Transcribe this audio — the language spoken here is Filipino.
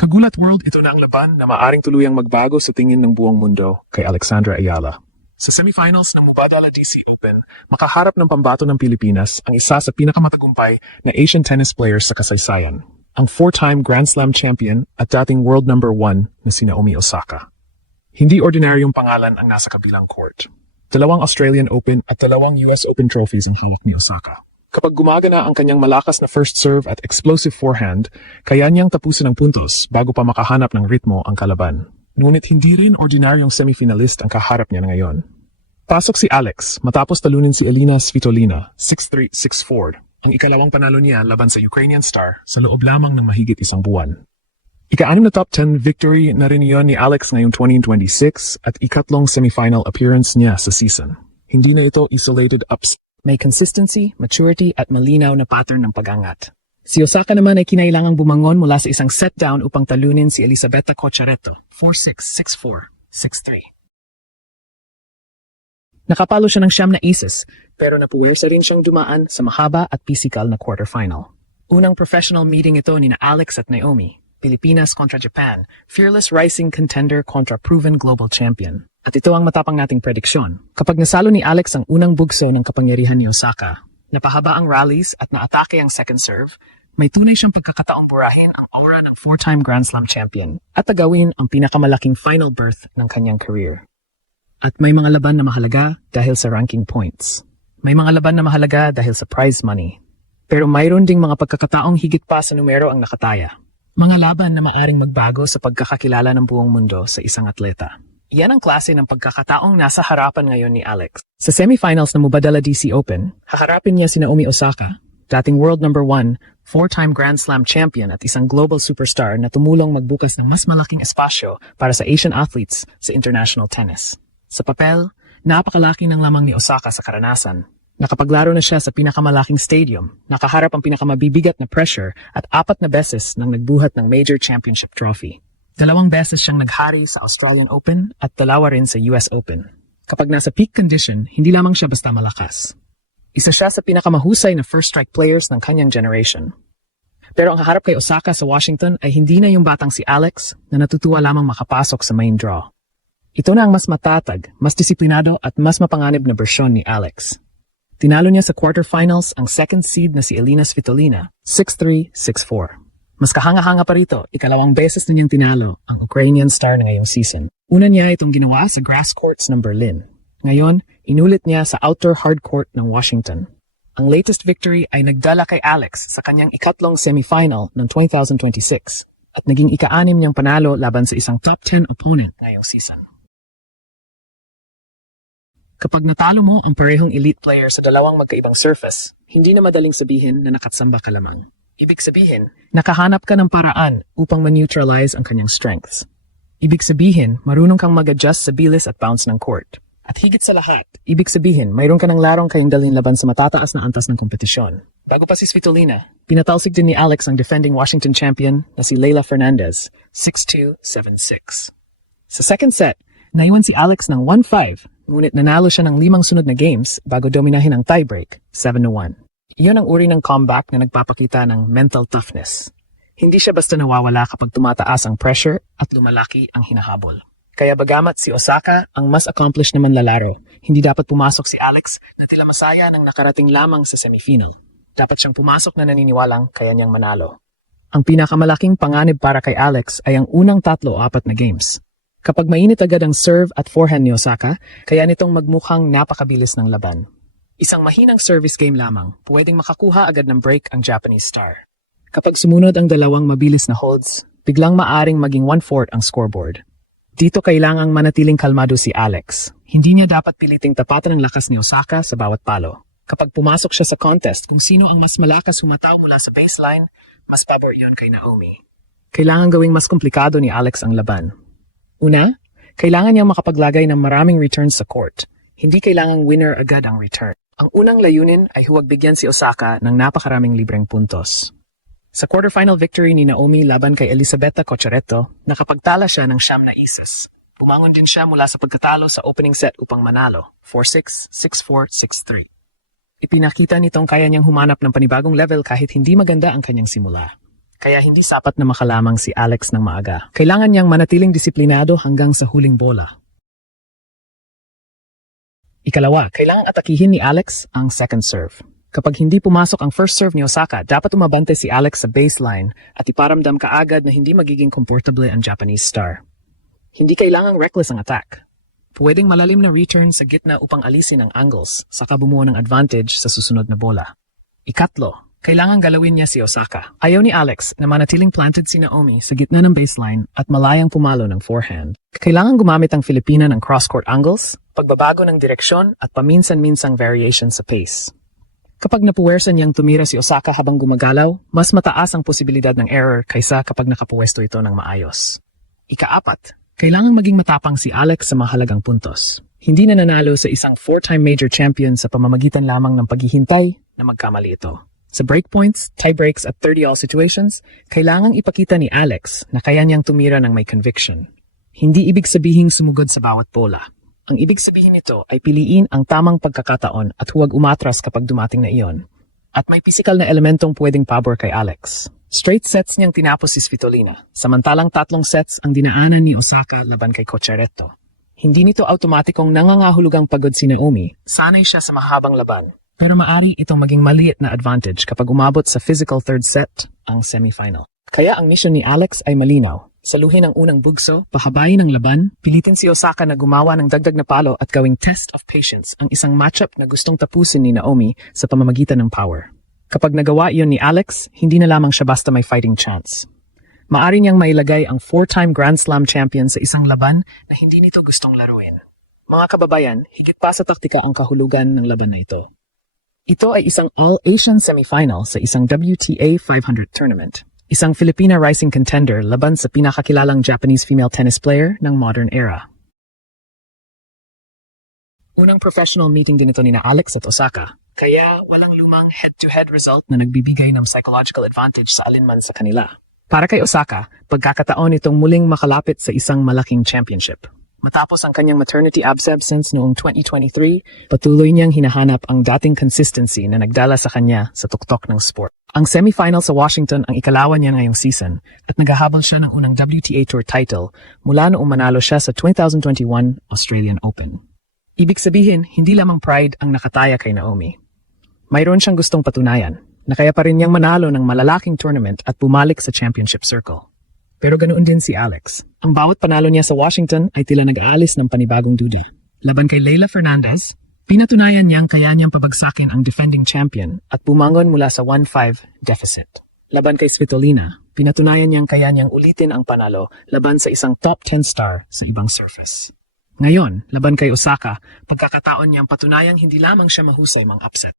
Kagulat World, ito na ang laban na maaring tuluyang magbago sa tingin ng buong mundo kay Alexandra Ayala. Sa semifinals ng Mubadala DC Open, makaharap ng pambato ng Pilipinas ang isa sa pinakamatagumpay na Asian tennis players sa kasaysayan, ang 4-time Grand Slam champion at dating world number 1 na si Naomi Osaka. Hindi ordinaryong pangalan ang nasa kabilang court. 2 Australian Open at 2 US Open trophies ang hawak ni Osaka. Kapag gumagana ang kanyang malakas na first serve at explosive forehand, kaya niyang tapusin ang puntos bago pa makahanap ng ritmo ang kalaban. Ngunit hindi rin ordinaryong semifinalist ang kaharap niya ngayon. Pasok si Alex matapos talunin si Elina Svitolina 6-3, 6-4, ang ikalawang panalo niya laban sa Ukrainian star sa loob lamang ng mahigit isang buwan. Ika-6 na top 10 victory na rin iyon ni Alex ngayong 2026 at ikatlong semifinal appearance niya sa season. Hindi na ito isolated ups. May consistency, maturity at malinaw na pattern ng pag-angat. Si Osaka naman ay kinailangang bumangon mula sa isang set down upang talunin si Elisabetta Cocciaretto 4-6, 6-4, 6-3. Nakapalo siya ng 9 na aces, pero napuwersa rin siyang dumaan sa mahaba at physical na quarterfinal. Unang professional meeting ito ni na Alex at Naomi, Pilipinas kontra Japan, fearless rising contender kontra proven global champion. At ito ang matapang nating prediksyon. Kapag nasalo ni Alex ang unang bugso ng kapangyarihan ni Osaka, napahaba ang rallies at naatake ang second serve, may tunay siyang pagkakataong burahin ang aura ng 4-time Grand Slam champion at tagawin ang pinakamalaking final berth ng kanyang career. At may mga laban na mahalaga dahil sa ranking points. May mga laban na mahalaga dahil sa prize money. Pero mayroon ding mga pagkakataong higit pa sa numero ang nakataya. Mga laban na maaring magbago sa pagkakakilala ng buong mundo sa isang atleta. Yan ang klase ng pagkakataong nasa harapan ngayon ni Alex. Sa semifinals ng Mubadala DC Open, haharapin niya si Naomi Osaka, dating world number 1, 4-time Grand Slam champion at isang global superstar na tumulong magbukas ng mas malaking espasyo para sa Asian athletes sa international tennis. Sa papel, napakalaki ng lamang ni Osaka sa karanasan. Nakapaglaro na siya sa pinakamalaking stadium, nakaharap ang pinakamabibigat na pressure at 4 na beses nang nagbuhat ng major championship trophy. 2 beses siyang naghari sa Australian Open at 2 rin sa US Open. Kapag nasa peak condition, hindi lamang siya basta malakas. Isa siya sa pinakamahusay na first strike players ng kanyang generation. Pero ang haharap kay Osaka sa Washington ay hindi na yung batang si Alex na natutuwa lamang makapasok sa main draw. Ito na ang mas matatag, mas disiplinado at mas mapanganib na bersyon ni Alex. Tinalo niya sa quarterfinals ang second seed na si Elina Svitolina 6-3, 6-4. Mas kahanga-hanga pa rito, 2 beses na niyang tinalo ang Ukrainian star na ngayong season. Una niya itong ginawa sa grass courts ng Berlin. Ngayon, inulit niya sa outdoor hard court ng Washington. Ang latest victory ay nagdala kay Alex sa kanyang ikatlong semifinal ng 2026 at naging ika-6 niyang panalo laban sa isang top 10 opponent ngayong season. Kapag natalo mo ang parehong elite player sa dalawang magkaibang surface, hindi na madaling sabihin na nakatsamba ka lamang. Ibig sabihin, nakahanap ka ng paraan upang ma-neutralize ang kanyang strengths. Ibig sabihin, marunong kang mag-adjust sa bilis at bounce ng court. At higit sa lahat, ibig sabihin, mayroon ka ng larong kayong dalhin laban sa matataas na antas ng kompetisyon. Bago pa si Svitolina, pinatalsik din ni Alex ang defending Washington champion na si Leylah Fernandez, 6-2, 7-6. Sa second set, naiwan si Alex ng 1-5, ngunit nanalo siya ng 5 sunod na games bago dominahin ang tiebreak, 7-1. Iyon ang uri ng comeback na nagpapakita ng mental toughness. Hindi siya basta nawawala kapag tumataas ang pressure at lumalaki ang hinahabol. Kaya bagamat si Osaka ang mas accomplished naman lalaro, hindi dapat pumasok si Alex na tila masaya nang nakarating lamang sa semifinal. Dapat siyang pumasok na naniniwalang kaya niyang manalo. Ang pinakamalaking panganib para kay Alex ay ang unang 3 o 4 na games. Kapag mainit agad ang serve at forehand ni Osaka, kaya nitong magmukhang napakabilis ng laban. Isang mahinang service game lamang, pwedeng makakuha agad ng break ang Japanese star. Kapag sumunod ang dalawang mabilis na holds, biglang maaring maging 1-4 ang scoreboard. Dito kailangang manatiling kalmado si Alex. Hindi niya dapat piliting tapatan ang lakas ni Osaka sa bawat palo. Kapag pumasok siya sa contest kung sino ang mas malakas humataw mula sa baseline, mas pabor iyon kay Naomi. Kailangan gawing mas komplikado ni Alex ang laban. Una, kailangan niyang makapaglagay ng maraming returns sa court. Hindi kailangang winner agad ang return. Ang unang layunin ay huwag bigyan si Osaka ng napakaraming libreng puntos. Sa quarterfinal victory ni Naomi laban kay Elisabetta Cocciaretto, nakapagtala siya ng 9 na aces. Bumangon din siya mula sa pagkatalo sa opening set upang manalo, 4-6, 6-4, 6-3. Ipinakita nitong kaya niyang humanap ng panibagong level kahit hindi maganda ang kanyang simula. kaya hindi sapat na makalamang si Alex ng maaga. Kailangan niyang manatiling disiplinado hanggang sa huling bola. Ikalawa, kailangang atakihin ni Alex ang second serve. Kapag hindi pumasok ang first serve ni Osaka, dapat umabante si Alex sa baseline at iparamdam kaagad na hindi magiging komportable ang Japanese star. Hindi kailangang reckless ang attack. Pwedeng malalim na return sa gitna upang alisin ang angles, saka bumuo ng advantage sa susunod na bola. Ikatlo, kailangan galawin niya si Osaka. Ayaw ni Alex na manatiling planted si Naomi sa gitna ng baseline at malayang pumalo ng forehand. Kailangan gumamit ang Filipina ng cross-court angles, pagbabago ng direksyon at paminsan-minsang variation sa pace. Kapag napuwersa niyang tumira si Osaka habang gumagalaw, mas mataas ang posibilidad ng error kaysa kapag nakapuwesto ito ng maayos. Ikaapat, kailangang maging matapang si Alex sa mahalagang puntos. Hindi na nanalo sa isang 4-time major champion sa pamamagitan lamang ng paghihintay na magkamali ito. Sa breakpoints, tiebreaks at 30-all situations, kailangang ipakita ni Alex na kaya niyang tumira ng may conviction. Hindi ibig sabihing sumugod sa bawat bola. Ang ibig sabihin nito ay piliin ang tamang pagkakataon at huwag umatras kapag dumating na iyon. At may physical na elementong pwedeng pabor kay Alex. Straight sets niyang tinapos si Svitolina, samantalang 3 sets ang dinaanan ni Osaka laban kay Cocharetto. Hindi nito automatikong nangangahulugang pagod si Naomi, sanay siya sa mahabang laban. Pero maari itong maging maliit na advantage kapag umabot sa physical third set, ang semifinal. Kaya ang mission ni Alex ay malinaw. Saluhin ang unang bugso, pahabayin ang laban, pilitin si Osaka na gumawa ng dagdag na palo at gawing test of patience ang isang matchup na gustong tapusin ni Naomi sa pamamagitan ng power. Kapag nagawa iyon ni Alex, hindi na lamang siya basta may fighting chance. Maari niyang mailagay ang 4-time Grand Slam champion sa isang laban na hindi nito gustong laruin. Mga kababayan, higit pa sa taktika ang kahulugan ng laban na ito. Ito ay isang All-Asian semifinal sa isang WTA 500 tournament. Isang Filipina rising contender laban sa pinakakilalang Japanese female tennis player ng modern era. Unang professional meeting din ito ni Alex at Osaka, kaya walang lumang head-to-head result na nagbibigay ng psychological advantage sa alinman sa kanila. Para kay Osaka, pagkakataon itong muling makalapit sa isang malaking championship. Matapos ang kanyang maternity absence noong 2023, patuloy niyang hinahanap ang dating consistency na nagdala sa kanya sa tuktok ng sport. Ang semifinal sa Washington ang ikalawa niya ngayong season at naghahabol siya ng unang WTA Tour title mula noong manalo siya sa 2021 Australian Open. Ibig sabihin, hindi lamang pride ang nakataya kay Naomi. Mayroon siyang gustong patunayan na kaya pa rin niyang manalo ng malalaking tournament at bumalik sa championship circle. Pero ganoon din si Alex. Ang bawat panalo niya sa Washington ay tila nag-aalis ng panibagong duda. Laban kay Leylah Fernandez, pinatunayan niyang kaya niyang pabagsakin ang defending champion at bumangon mula sa 1-5 deficit. Laban kay Svitolina, pinatunayan niyang kaya niyang ulitin ang panalo laban sa isang top 10 star sa ibang surface. Ngayon, laban kay Osaka, pagkakataon niyang patunayang hindi lamang siya mahusay mang upset.